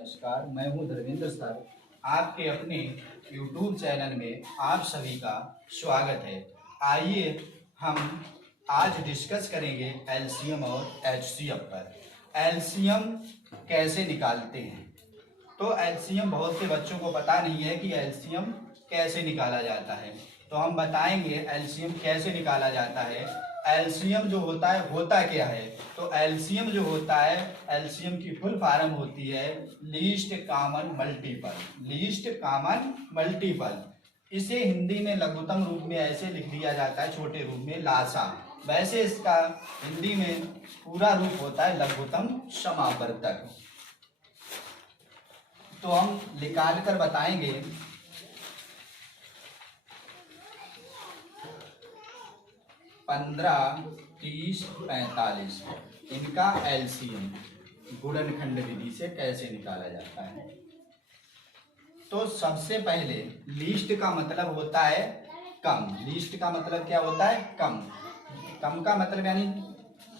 नमस्कार, मैं हूं धर्मेंद्र सर। आपके अपने YouTube चैनल में आप सभी का स्वागत है। आइए हम आज डिस्कस करेंगे एलसीएम और एचसीएफ पर। एलसीएम कैसे निकालते हैं? तो एलसीएम बहुत से बच्चों को पता नहीं है कि एलसीएम कैसे निकाला जाता है, तो हम बताएंगे एलसीएम कैसे निकाला जाता है। एलसीएम जो होता है होता क्या है? तो एलसीएम जो होता है, एलसीएम की फुल फॉर्म होती है least common multiple. Least common multiple, इसे हिंदी में लघुत्तम रूप में ऐसे लिख दिया जाता है, छोटे रूप में लासा। वैसे इसका हिंदी में पूरा रूप होता है लघुत्तम समावर्तक। तो हम निकाल कर बताएंगे। 15, 30, 45 इनका एलसीएम गुणनखंड विधि से कैसे निकाला जाता है। तो सबसे पहले लीस्ट का मतलब होता है कम। लीस्ट का मतलब क्या होता है? कम। कम का मतलब यानी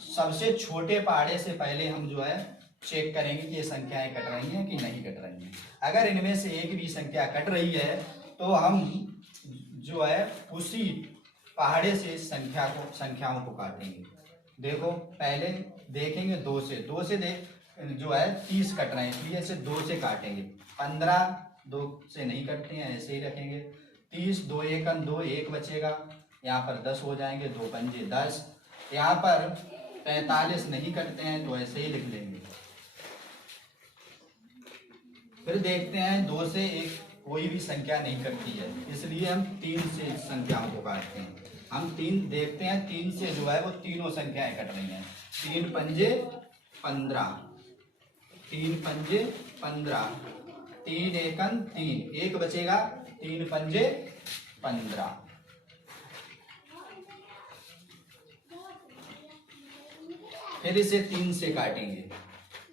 सबसे छोटे पहाड़े से पहले हम जो है चेक करेंगे कि ये संख्याएं कट रही हैं कि नहीं कट रही हैं। अगर इनमें से एक भी संख्या कट रही है तो हम जो है उसी पहाड़े से संख्याओं को काटेंगे। देखो, पहले देखेंगे 2 से जो है 30 कट रहे हैं, इसलिए इसे 2 से काटेंगे। 15 2 से नहीं कटते हैं, ऐसे ही रखेंगे। 30 2 एकम 2, 1 बचेगा। यहाँ पर 10 हो जाएंगे, 2 पंजे 10। यहाँ पर 45 नहीं कटते हैं तो ऐसे ही लिख लेंगे। फिर देखते हैं 2 से 1 कोई भी संख्या नहीं कटती है, इसलिए हम 3 से संख्याओं को काटते हैं। हम 3 देखते हैं, 3 से जो है वो तीनों संख्याएं कट रही हैं। 3 पंजे 15, 3 पंजे 15, 3 एकम 3, 1 बचेगा। 3 पंजे 15। फिर इसे 3 से काटेंगे,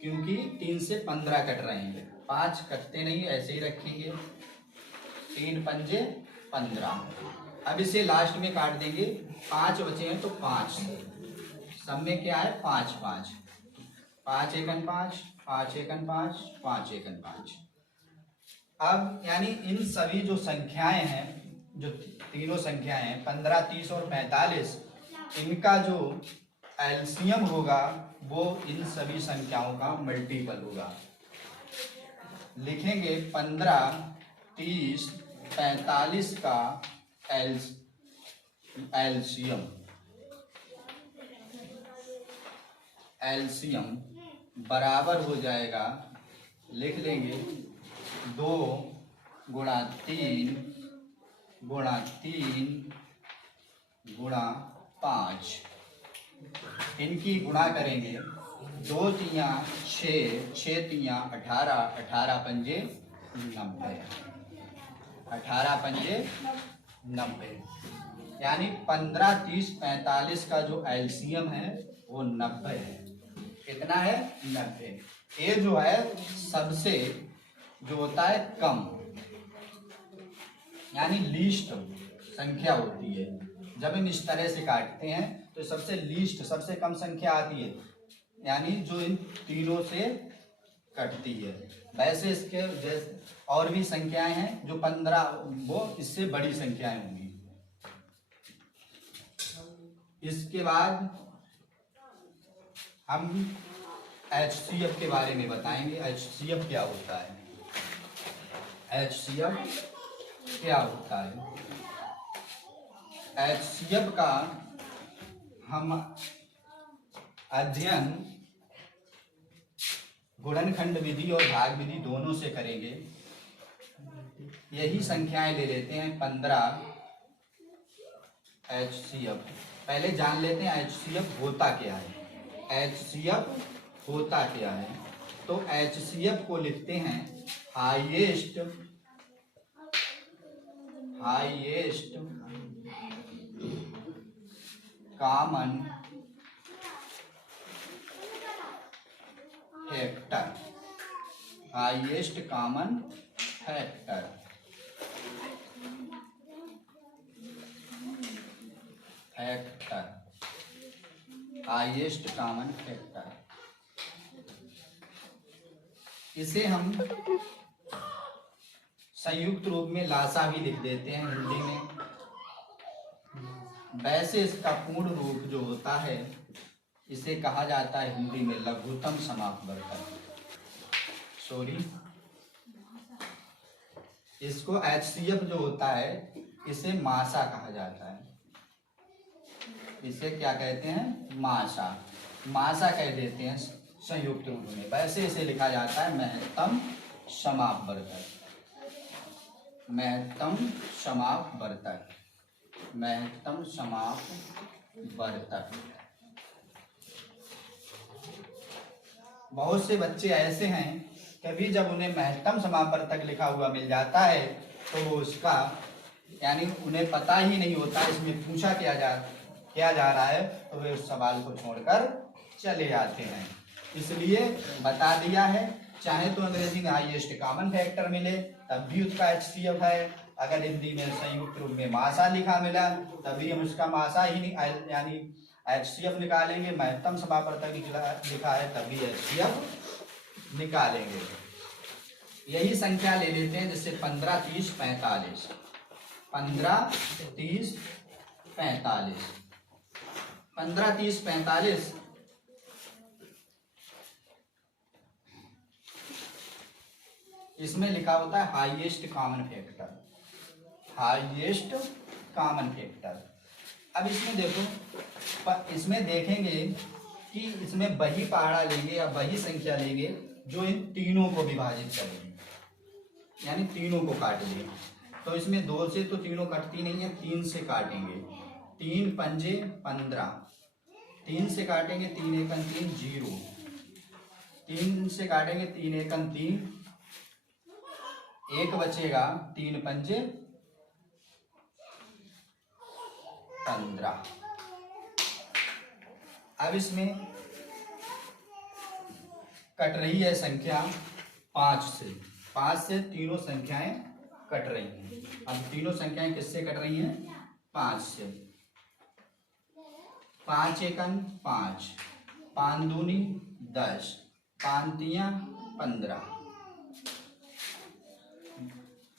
क्योंकि 3 से 15 कट रहे हैं। 5 कटते नहीं, ऐसे ही रखेंगे। 3 पंजे 15। अब इसे लास्ट में काट देंगे। 5 बचे हैं तो 5 सब में क्या है? 5 5, 5 एकम 5, 5 एकम 5, 5 एकम 5। अब यानी इन सभी जो संख्याएं हैं, जो तीनों संख्याएं हैं 15, 30 और 45, इनका जो एलसीएम होगा वो इन सभी संख्याओं का मल्टीपल होगा। लिखेंगे 15, 30, 45 का एलसीएम बराबर हो जाएगा, लिख लेंगे 2 गुणा 3 गुणा 3 गुणा 5। इनकी गुणा करेंगे। 2 तियां 6, 6 तियां 18, 18 पंजे 90, 18 पंजे 90। यानी 15, 30, 45 का जो एलसीएम है वो 90 है। कितना है? 90। ये जो है सबसे जो होता है कम, यानी लीस्ट संख्या होती है। जब हम इस तरह से काटते हैं तो सबसे लीस्ट, सबसे कम संख्या आती है, यानी जो इन तीनों से कटती है। वैसे इसके जैसे और भी संख्याएं हैं जो 15, वो इससे बड़ी संख्याएं होंगी। इसके बाद हम एचसीएफ के बारे में बताएंगे। एचसीएफ क्या होता है? एचसीएफ क्या होता है? एचसीएफ का हम अध्ययन गुणनखंड विधि और भाग विधि दोनों से करेंगे। यही संख्याएं ले लेते हैं 15 एचसीएफ। पहले जान लेते हैं एचसीएफ होता क्या है। एचसीएफ होता क्या है? तो एचसीएफ को लिखते हैं highest common factor. Highest common factor. Highest common factor. इसे हम संयुक्त रूप में लासा भी लिख देते हैं हिंदी में। वैसे इसका पूर्ण रूप जो होता है इसे कहा जाता है हिंदी में लघुत्तम समापवर्तक। सॉरी, इसको HCF जो होता है इसे मासा कहा जाता है। इसे क्या कहते हैं? मासा। मासा कह देते हैं संयुक्त रूप में। वैसे इसे लिखा जाता है महत्तम समापवर्तक। महत्तम समापवर्तक। महत्तम समापवर्तक। बहुत से बच्चे ऐसे हैं कभी जब उन्हें महत्तम समापवर्तक लिखा हुआ मिल जाता है तो वो उसका यानी उन्हें पता ही नहीं होता इसमें पूछा क्या जा रहा है, तो वे उस सवाल को छोड़कर चले आते हैं। इसलिए बता दिया है, चाहे तो अंग्रेजी में हाईएस्ट कॉमन फैक्टर मिले तब भी उसका HCF है। अगर हिंदी में संयुक्त रूप में मासा लिखा मिला तभी हम उसका मासा ही यानी HCF निकालेंगे। महत्तम समापवर्तक लिखा है तभी HCF निकालेंगे। यही संख्या ले लेते हैं, जैसे 15, 30, 45। 15, 30, 45। 15, 30, 45 इसमें लिखा होता है highest common factor. Highest common factor. अब इसमें देखो, इसमें देखेंगे कि इसमें वही पहाड़ा लेंगे या वही संख्या लेंगे जो इन तीनों को विभाजित करेंगे, यानी तीनों को काट देंगे। तो इसमें 2 से तो तीनों कटती नहीं है, 3 से काटेंगे। 3 पंजे 15। 3 से काटेंगे, 3 एकम 3, 0। 3 से काटेंगे, 3 एकम 3, 1 बचेगा। 3 पंजे 15। अब इसमें कट रही है संख्या 5 से। 5 से तीनों संख्याएं कट रही हैं। अब तीनों संख्याएं किससे कट रही हैं? 5 से। 5 एकम 5, 5 दूनी 10, 5 तियां 15।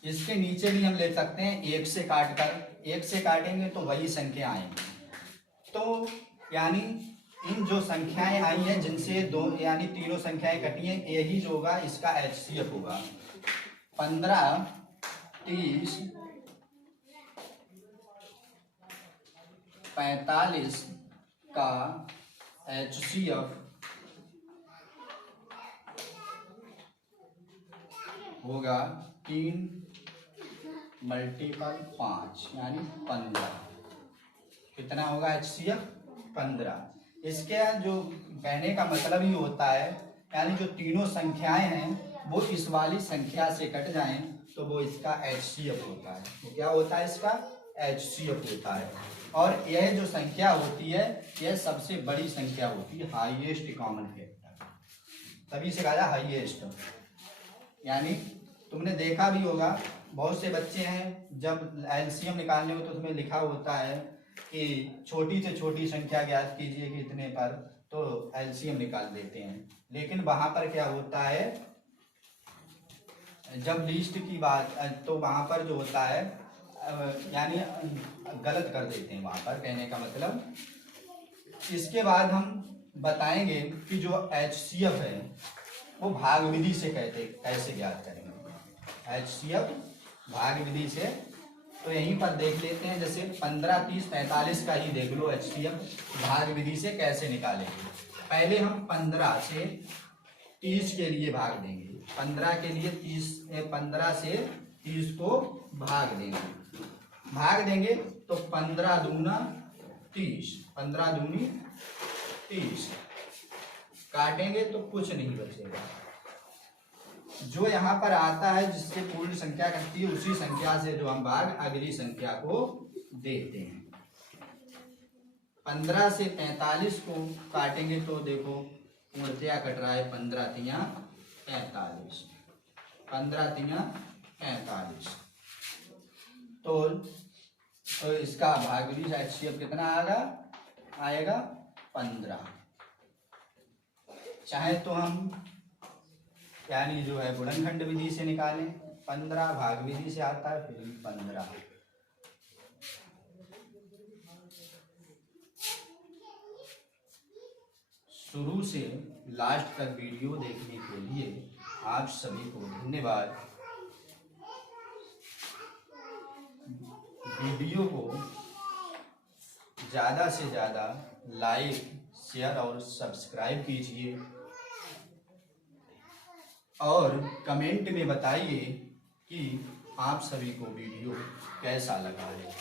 इसके नीचे भी हम ले सकते हैं 1 से काटकर। 1 से काटेंगे तो वही संख्या आएंगी। तो यानी इन जो संख्याएं आई हैं जिनसे दो यानी तीनों संख्याएं कटी हैं, यही जो होगा इसका HCF होगा। 15, 30, 45 का HCF होगा 3 × 5 यानी 15। कितना होगा HCF? 15। इसके जो कहने का मतलब ही होता है यानी जो तीनों संख्याएं हैं वो इस वाली संख्या से कट जाएं तो वो इसका HCF होता है। तो क्या होता है? इसका HCF होता है। और यह जो संख्या होती है यह सबसे बड़ी संख्या होती है, हाईएस्ट कॉमन फैक्टर। तभी से कहा हाईएस्ट। यानी तुमने देखा भी होगा बहुत से बच्चे हैं जब LCM निकालने हो तो उसमें लिखा होता है कि छोटी से छोटी संख्या ज्ञात कीजिए कि इतने पर, तो LCM निकाल देते हैं। लेकिन वहां पर क्या होता है, जब लिस्ट की बात तो वहां पर जो होता है यानी गलत कर देते हैं वहां पर, कहने का मतलब। इसके बाद हम बताएंगे कि जो HCF है वो भाग विधि से कैसे ज्ञात करेंगे। HCF भाग विधि से तो यहीं पर देख लेते हैं, जैसे 15, 30, 45 का ही देख लो HCF भाग विधि से कैसे निकालेंगे। पहले हम 15 से 30 के लिए भाग देंगे। 15 के लिए 15 से 30 को भाग देंगे तो 15 दूना 30, 15 दूनी 30। काटेंगे तो कुछ नहीं बचेगा। जो यहाँ पर आता है जिससे पूर्ण संख्या कटती है उसी संख्या से जो हम भाग अगली संख्या को देते हैं। 15 से 45 को काटेंगे तो देखो पूर्णतया कट रहा है 15 तियां 45। 15 तियां 45 तो इसका भागफल HCF कितना आएगा 15। चाहे तो हम यानी जो है गुणनखंड विधि से निकालें, 15 भाग विधि से आता है, फिर 15। शुरू से लास्ट तक वीडियो देखने के लिए आप सभी को धन्यवाद। वीडियो को ज़्यादा से ज़्यादा लाइक, शेयर और सब्सक्राइब कीजिए और कमेंट में बताइए कि आप सभी को वीडियो कैसा लगा है।